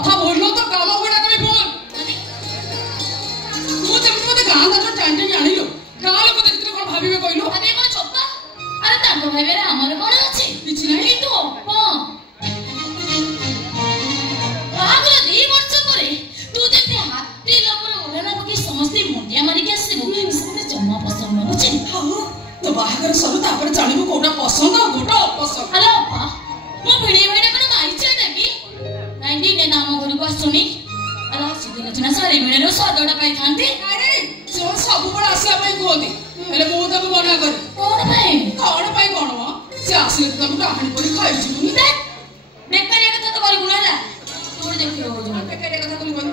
कथा बोल तो काम गुड़ा भी बोल तू जब मते गां दाटा टाइम आनिलो गां लोक देखते कोन भाबिबे कहलो अबे कोन चोपा अरे ताको भाबे रे हमर कोन अछि किछ नाही तू अप्पा बागल 2 वर्ष परे तू जते हाथी लपर ओढना पकी समस्ते मुंडिया मारी के आसीबो से जम्मा पसंद न बुझे हां तो बाहागर सरू तापर जानिबो कोटा पसंद और गोटा अपसंद अरे अप्पा मो भिडे भिडे कोन माइचे डाकी नाइंडी ने नाम घर को सुनी अरे सिगले जना सारे भिडे रो स्वादडा पाई थांती अरे जो सब बड़ आसे पाई कोदी हेले मो तक मना कर कोन पाई कोन वा से आसे तक कहानी परी खाइ छु बे बेकारिया कथा तो कर गुनाला तोड़ देखियो हो जो बेकारिया कथा कोली कोन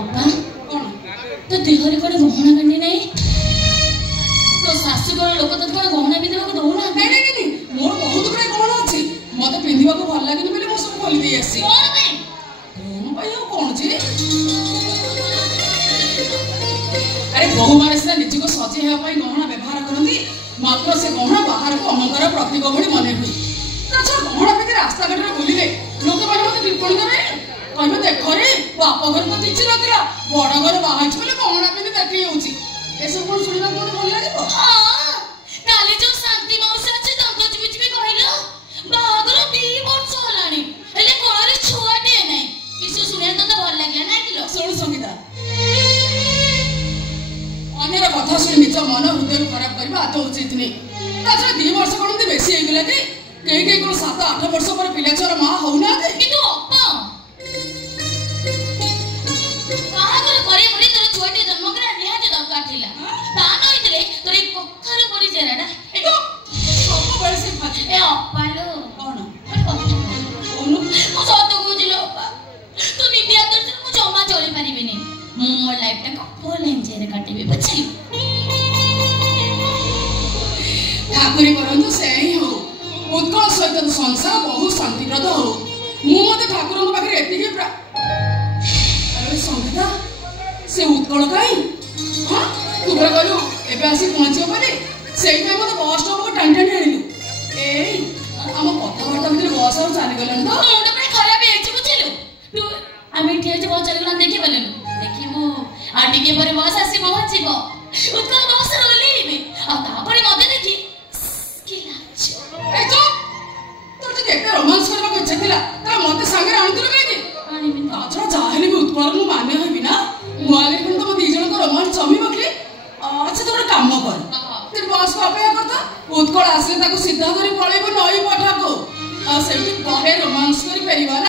अप्पा कोन तो देहरे कोन गहना गन्नी नहीं तो सासु घर लोक तो कोन गहना भी देबो दउना नहीं मोर बहुत बड़े कोन अछि मते पिंधिबा को भल लागिनी बेले मो सब खोली दे आसी कोन पाई कोन जी अरे बहु माने से निज को सजे हेबा पाई गहना व्यवहार करंदी मात्र से गहना बाहर को अहंकार प्रतीक भली माने हुई अच्छा गहना पे रास्ता घाट रे बुलिले लोक माने मते टिप्पणी करे कहबे देखो रे बाप घर को किछ नथिला बड़ घर बाहाई बोले गहना पे देखि होउची ए सब कोन सुनिबा कोन भल लागिबो काली जो शांति मौसा अछि दंत जिबि कहलो बागर 2 वर्ष हलानी हेले कोरे छुआटे नै किछु सुने त भल लागला ना किलो सुन संगीता अन्यर कथा सुनि निज मन हृदय खराब करबा तो उचित नै ताछा 2 वर्ष कोन बेसी हे गेला कि के कोन 7-8 वर्ष पर पिला छोरा मां होउना दे किंतु अप्पा बागर करे बोली तोर छुआटे जन्म करा निहाते दरकार थिला ता नइतले तोर एक कखार परि जेराडा एतो सब बड़ से फाटी ए अप्पालो कोन ओनु मो सत बुझिलो अप्पा तू निदिया तो मु जमा चली परिबिनी मु मोर लाइफ टा फुल एंजॉय काटिबे बचली ठाकुरी करंतु सेही हो उत्कल सहित संसार बहुत शांतिप्रद हो मु मते ठाकुर को पाखरे एतिके अरे संगीता से उत्कल काई हां तू बरा कहलु एबे आसी पहुंचियो बोले सेही में मते बस स्टॉप को टान टान आनिलु ए हम कथा वार्ता भीतर बस और चली गलन तो मुंड पे खराब हे छि बुझिलु तू आमी ठिया जे बस चली गलन देखि बलेनु देखिबो आ टिके परे बस आसी पहुंचिबो उत्कल बस रोलीबे आ तापरे मते देखि की लाच ए तो तोर जे केते रोमांस करबा को इच्छा थिला ता मते संगे आनितु बेगी आनिबे अच्छा जाहले भी उत्कल मु माने होबी ना मु आगे कोन तो दी जण को रोमांस जमी बकली अच्छा तो काम कर तेरे बस को अपेक्षा करता उत्कल आसले ताको सीधा करी पळेबो नई पठा को आ सेठी बहे रोमांस करी फेरीबा